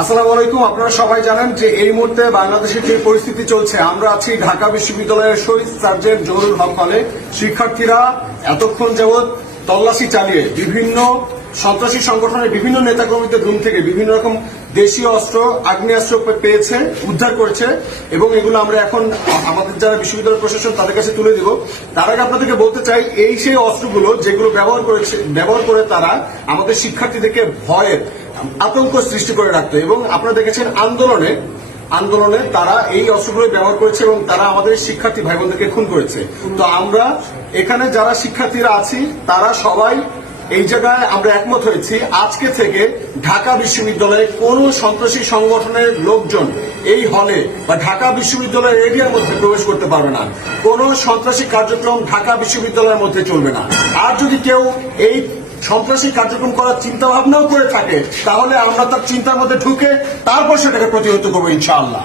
আসসালামু আলাইকুম। আপনারা সবাই জানেন যে এই মুহূর্তে বাংলাদেশের যে পরিস্থিতি চলছে, আমরা আছি ঢাকা বিশ্ববিদ্যালয়ের শহীদ সার্জেন্ট জহুরুল হক হলে। শিক্ষার্থীরা এতক্ষণ যাবৎ তল্লাশি চালিয়ে বিভিন্ন সন্ত্রাসী সংগঠনের বিভিন্ন নেতাকর্মীদের রুম থেকে বিভিন্ন রকম দেশীয় অস্ত্র, আগ্নেয়াস্ত্র পেয়েছে, উদ্ধার করেছে এবং এগুলো আমরা এখন আমাদের যারা বিশ্ববিদ্যালয় প্রশাসন তাদের কাছে তুলে দিব। তার আগে আপনাদেরকে বলতে চাই, এই সেই অস্ত্রগুলো যেগুলো ব্যবহার করে তারা আমাদের শিক্ষার্থীদেরকে ভয়ের আতঙ্ক সৃষ্টি করে রাখতো এবং আপনারা দেখেছেন আন্দোলনে তারা এই অস্ত্রগুলো ব্যবহার করেছে এবং তারা আমাদের শিক্ষার্থী ভাই বোনদেরকে খুন করেছে। তো আমরা এখানে যারা শিক্ষার্থীরা আছি তারা সবাই এই জায়গায় আমরা একমত হয়েছি, আজকে থেকে ঢাকা বিশ্ববিদ্যালয়ে কোন সন্ত্রাসী সংগঠনের লোকজন এই হলে বা ঢাকা বিশ্ববিদ্যালয়ের এরিয়ার মধ্যে প্রবেশ করতে পারবে না। কোন সন্ত্রাসী কার্যক্রম ঢাকা বিশ্ববিদ্যালয়ের মধ্যে চলবে না। আর যদি কেউ এই সন্ত্রাসী কার্যক্রম করার চিন্তা ভাবনাও করে থাকে, তাহলে আমরা তার চিন্তার মধ্যে ঢুকে তারপর সেটাকে প্রতিহত করবো ইনশাআল্লাহ।